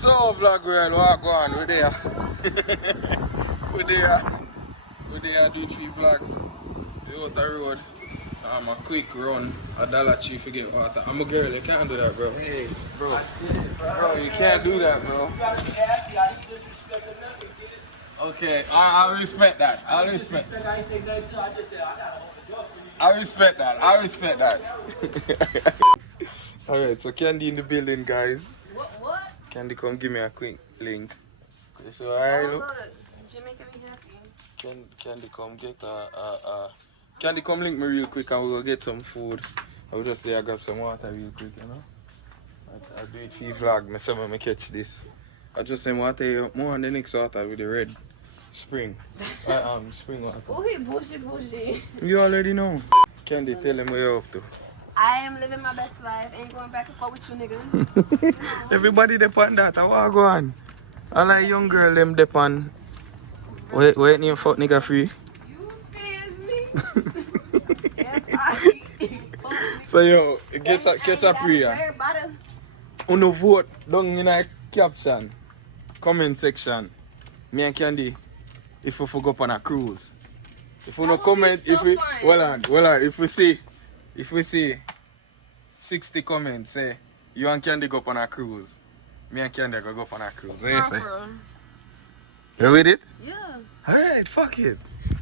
So vlog world, what go on? We're there. We're there. We're there do 3 vlog. We're out the road. A quick run. $1 chief to get water. I'm a girl, you can't do that, bro. Hey, bro. Bro, you can't do that, bro. Okay, I respect that. I respect that. I respect that. I respect that. Alright, so Candy in the building, guys. What? Candy, come give me a quick link. So, alright, look. Jamaica be happy. Candy, come get Candy, come link me real quick and we'll go get some food. I'll just there grab some water real quick, you know. I'll do it for the vlog. I catch this. I just say water more on the next water with the red spring. Spring water. Oh, he bushy. You already know. Candy, tell them where you're up to. I am living my best life. Ain't going back and forth with you niggas. Everybody depend that. I want to go on. I like young girl them depend. Wait, name fuck nigga free. You fizz me. So yo, catch up here. Uno vote down in a caption, comment section. Me and Candy, if we go up on a cruise. If we no comment, so if we fun. well on, if we see 60 comments, say you and Candy go up on a cruise. Me and Candy go up on a cruise. What you say? You with it? Yeah. Alright, fuck it.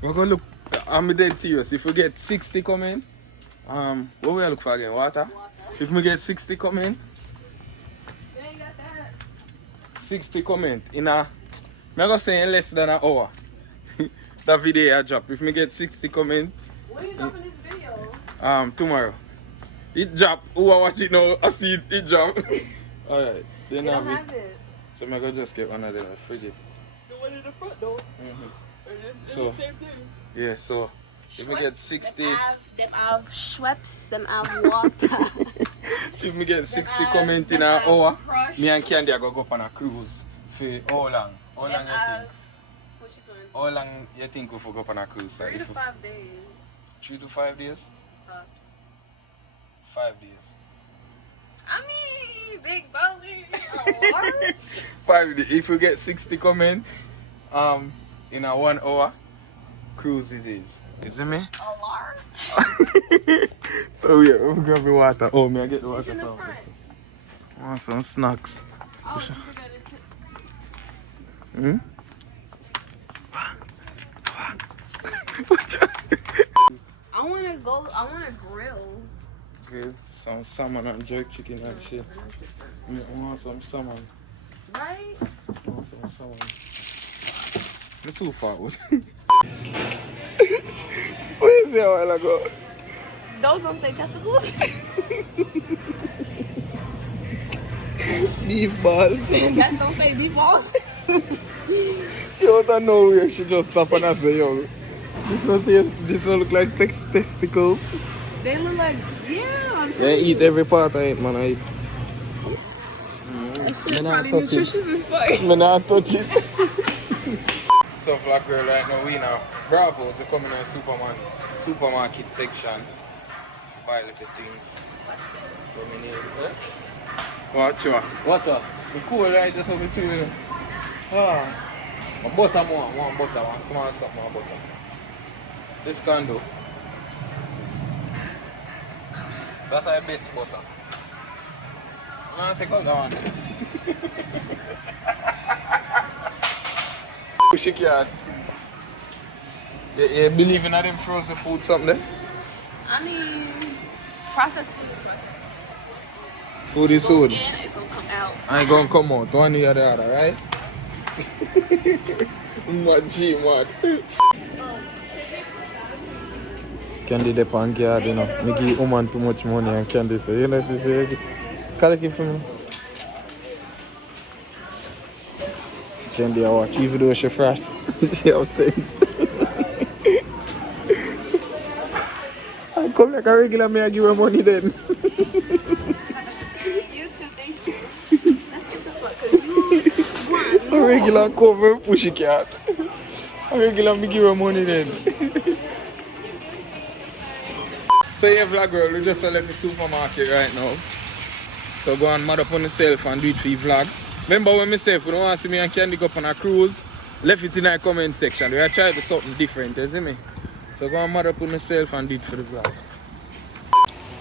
We're gonna look. I'm dead serious. If we get 60 comments, what we look for again? Water? If we get 60 comments, You ain't got that. 60 comments in a, I'm gonna say in less than an hour. That video I drop. If me get 60 comments, When you dropping this video? tomorrow. It drop. Who I watch it now? I see it drop. Alright. You Then don't have have it. So I'm gonna just get one of them. Forget. The one in the front though. So, The same thing. yeah, so if we get 60, Them have Schweppes, them have water. if we get 60 comments in an hour, me and Candy are gonna go up on a cruise. For how long? How long you think? What you doing? How long you think we go up on a cruise? 3 to 5 days. 3 to 5 days? Tops. 5 days. I mean, big belly. Large. 5 days. If we get 60 comments, in a 1 hour cruise it is. You see me? A large. So yeah, we're gonna be water. Oh, me I get the water It's in the from. front. I want some snacks. Oh, you better Hmm? I wanna grill. Good. Some salmon and jerk chicken and shit. I want some salmon. Right? I want some salmon. It's too far. Where is it a while ago? Those don't say testicles. Beef balls. That don't say beef balls. You don't know where she just stop and I say, yo, this one look like testicles. They look like, yeah, I'm Yeah, telling you. eat every part of it, man. I eat. That shit probably nutritious as fuck. Me not touch it. So vlog girl right now we now Bravo to come in a supermarket section to buy little things. What we need, eh? Watch out. The cool right just over two minutes. Ah. A butter more, one butter, one small something more butter. This can do. That's our best butter. I'm gonna take out that one. Push it, yard. You believe in them frozen food something there? I mean, processed food is processed food. Food is food. And it's gonna come out. I ain't gonna come out one or the other, right? Mad G, mad. Candy the pan yard, you know. Me give woman too much money and Candy say, you know, she say, can you give some? Candy, I watch, even though she fast, she have sense. I come like a regular, me I give her money then. You two think let's get the fuck, cause you A regular cover push it cat. A regular me give her money then. So yeah vlog girl, we just left the supermarket right now. So go and mad up on yourself and do it for your vlog. Remember when I say if you don't want to see me and Candy go on a cruise, left it in the comment section. We are trying to do something different, you see me? So go and mad up on myself and do it for the vlog.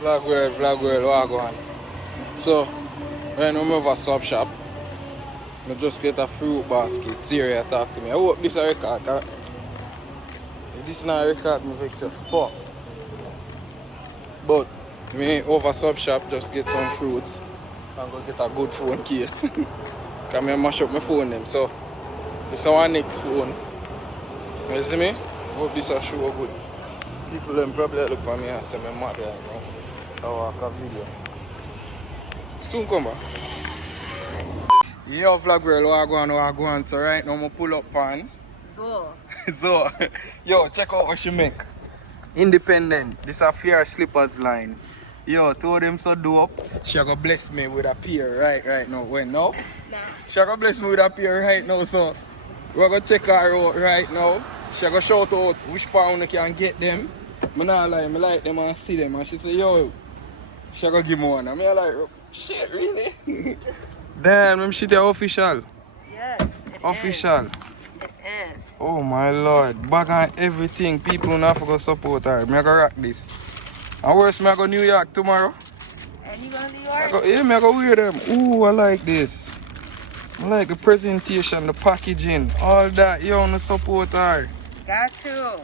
Vlog world, what go on? So, right now I'm over a sub shop. I just get a fruit basket. Siri talk to me. I hope this is a record. If this is not a record, I vex your fuck. But me over sub shop just get some fruits and go get a good phone case. Cause I mash up my phone them. So this is our next phone. You see me? Hope this will show good. People them probably look at me and say I'm mad right now. I walk a video. Soon come back. Yo vlog world, what go on. So right now I'm pull up on Zo. Yo, check out what she make. Independent. This is a fair slippers line. Yo, told them so dope. She gonna bless me with a pair right now. When no? Nah. She gonna bless me with a pair right now, so we're gonna check her out right now. She gonna shout out which pound I can get them. I not lie, I like them and see them. And she say, yo, she gonna give me one. And I like, shit, really? Damn, them shit are official. Yes, it official. Is. It is. Oh my lord, bag on everything. People not for go support her. I'm gonna rock this. And worse, I'm gonna go New York tomorrow. And you going to New York? I'm gonna wear them. Ooh, I like this. I like the presentation, the packaging, all that. You wanna support her. Got to.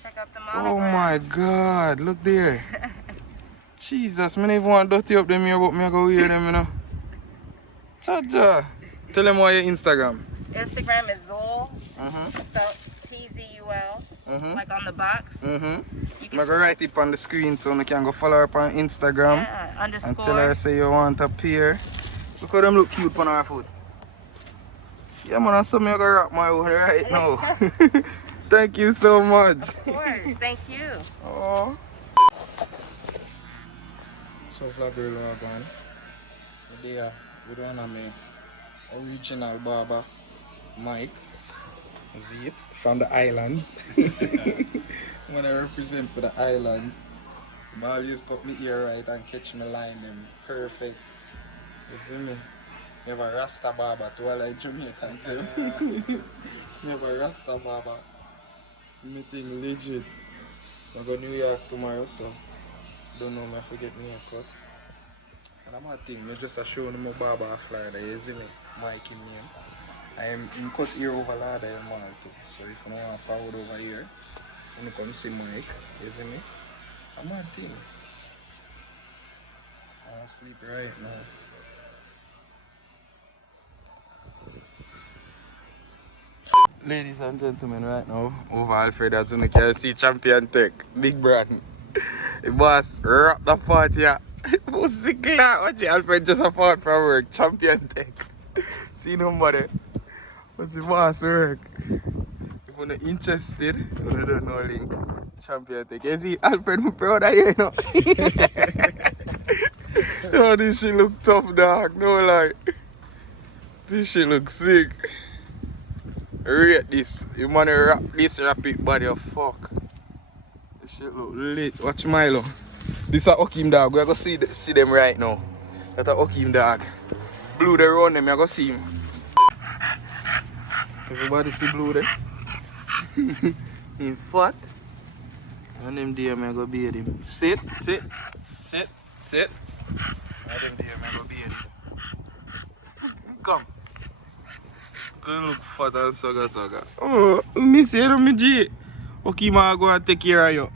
Check out the monogram. Oh my god, look there. Jesus, I don't even want to dirty up them here, but I'm gonna wear them, you know. Cha-cha. Tell them what your Instagram. Instagram is Zul, spelled T-Z-U-L, like on the box. I'm gonna write it on the screen so you can go follow her up on Instagram. Yeah, underscore. And tell her say you want a pair. Look how them look cute on her foot. Yeah man, that's something I'm gonna rock my own right now. Thank you so much. Of course, thank you. Oh. So vlog girl are gone. Today we don't have my original barber Mike. See it? From the islands. When I represent for the islands. I always cut me ear right and catch me line them perfect. You see me? You have a Rasta barber to all like Jamaican say. You have a Rasta barber. Me think legit. I go New York tomorrow, so don't know if I forget me a cut. And I'm not thinking, I just showing my barber a Florida, you see me? Mike in name. I am in cut here over ladder in one too. So if you want to forward over here, you come see Mike, you see me? I'm not thinking. I'll sleep right now. Ladies and gentlemen, right now, over Alfred, as you can see Champion Tech, big brand. The boss wrap the party here. Who's the clock? Watch it, Alfred just a fought from work. Champion Tech. See nobody. What's the boss work? If you're not interested, you don't know link. Champion Tech. You see Alfred, my brother here, you know. Oh, this shit look tough, dog. No lie. This shit look sick. Rate this. You wanna wrap this rapid body of fuck. This shit look lit. Watch Milo. This is a Okim dog. We're gonna see them right now. That's a Okim dog. Blue they run them, you're gonna see him. Everybody see Blue there? He's fat. And them there, I'm gonna beat him. Sit. And them there, I'm gonna beat him. Come. Look fat and saga. Oh, me say to me G. Okay, ma go and take care of you.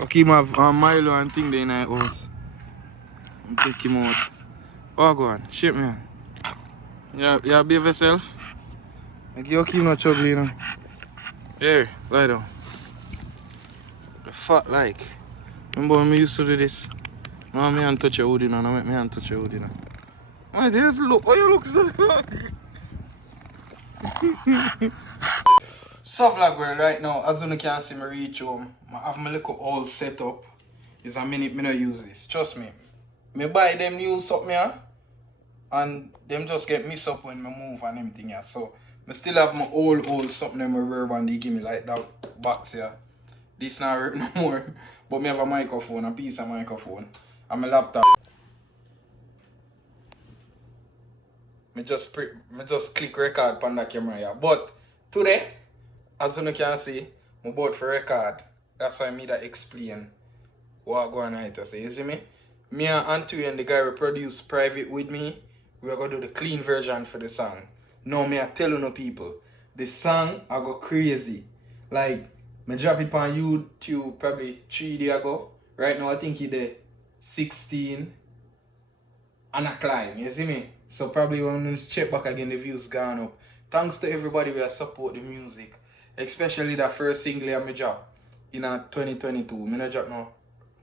Okay, ma Milo and thing there in the house. And take him out. Oh, go on, shit me. You behave yourself? Like you keep no trouble, you know. Here, lie down. The fat like. Remember when we used to do this? No, me and touch your hood, you know. No, make me and touch your hood, you know. My dears, look. Oh, you look so So vlog world right now, as you can see me reach home, I have my little all set up. It's a minute me not use this. Trust me. Me buy them new something here and them just get messed up when me move and everything here. So I still have my old something them rare and they give me like that box here. This not work no more. But me have a microphone, a piece of microphone, and my laptop. me just click record on the camera here. But today, as you can see, I'm about for record. That's why I made that explain what going on to say. You see me? Me and Antoine, the guy who produced private with me, we're gonna do the clean version for the song. Now me I tell you no people, the song I go crazy. Like me drop it on YouTube probably 3 days ago. Right now I think he did 16 and a climb. You see me? So probably when we check back again, the views gone up. Thanks to everybody who support the music. Especially that first single I drop in 2022. Me not drop no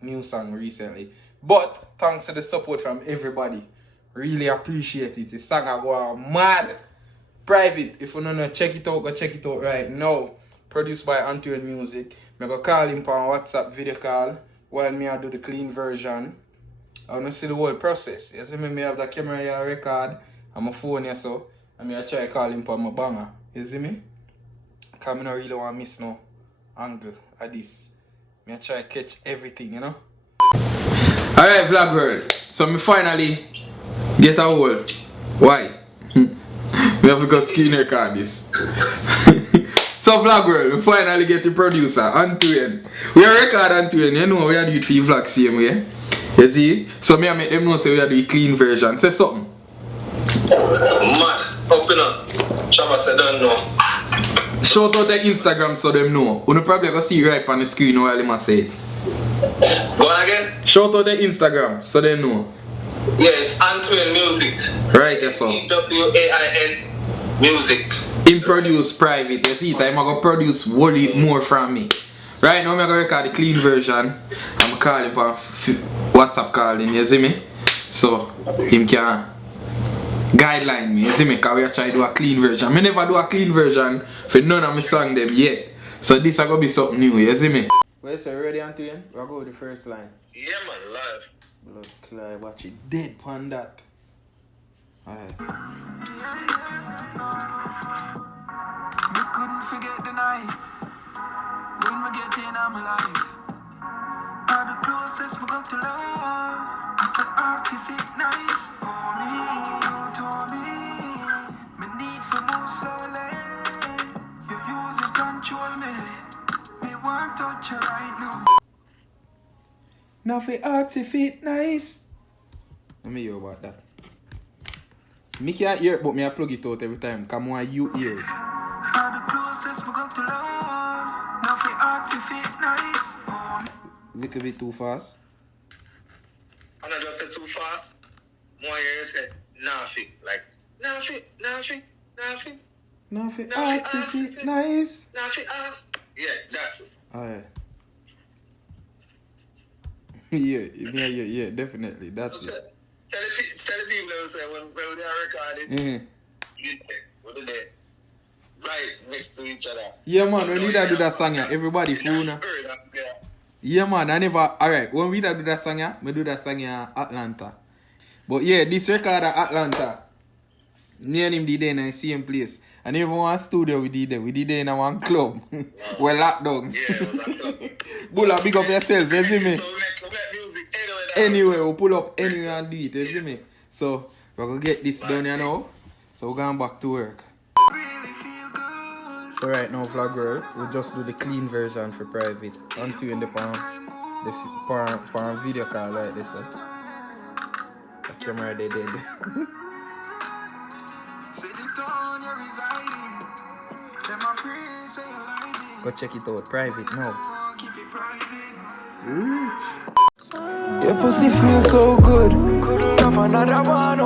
new song recently. But thanks to the support from everybody. Really appreciate it. The song I go mad. Private. If you don't know, check it out, go check it out right now. Produced by Antoine Music. I go call him on WhatsApp video call while me I do the clean version. I want to see the whole process. You see me, I have the camera here record and my phone here so. And I try to call him on my banger. You see me? Because I don't really want to miss no angle of this. I try to catch everything, you know? Alright, vlog world. So me finally get a hold. Why? We have to go screen record this. So vlog world, we finally get the producer, Antoine. We are record Antoine, you know we are doing it for the vlog same way. You see? So me I make them know say we are doing clean version. Say something. Man, open up. Trabass I don't know. Shout out the Instagram so them know. You probably go see right on the screen while I say it. Go on again? Shout out the Instagram so they know. Yeah, it's Antoine Music. Right, that's so. TWAIN Music. Him produce private, you see, I'm going to produce wholly more from me. Right now, I'm going to record the clean version. I'm calling for WhatsApp calling, you see me? So, him can guideline me, you see me? Because we are trying to do a clean version. I never do a clean version for none of my song them yet. So, this is going to be something new, you see me? Well, so ready, Antoine? We'll go with the first line. Yeah, man, live. Blood clot, watch it dead on that. Alright. We couldn't forget the night when we get in our life. Are the closest we got to love. I said, ask if it nice. Oh, me, you told me. Me need for move slowly. You use and control me. Me want touch you right now. Now for ask if it nice. Let me hear about that. Me can't hear it, but me I plug it out every time. Come on, you hear it. Are the closest we got to love. Now for ask if it nice. Oh, Little bit too fast. And I just said too fast. More you say, nothing. Like, nothing. Now for ask if it nice. Nothing ask. Yeah, that's it. Alright. yeah, definitely. That's it. Tell the people say when they are recording, what are they? Right next to each other. Yeah, man, when we do that song, everybody phone. Yeah, man, I never. Alright, when we do that song, we do that song in Atlanta. But yeah, this record at Atlanta, near him did in the same place. And even one studio we did there. We did it in one club. We're locked down. Yeah, it was locked down. Bulla, big up yourself, you see me? So we make music Anyway, we'll pull up anywhere and do it, you see me? So, we're going to get this done here now. So, we're going back to work. So, right now, vlog girl, we'll just do the clean version for private. Until in the farm video call like this. The camera they did. Go check it out, private now. Your pussy feels so good. Couldn't have another one.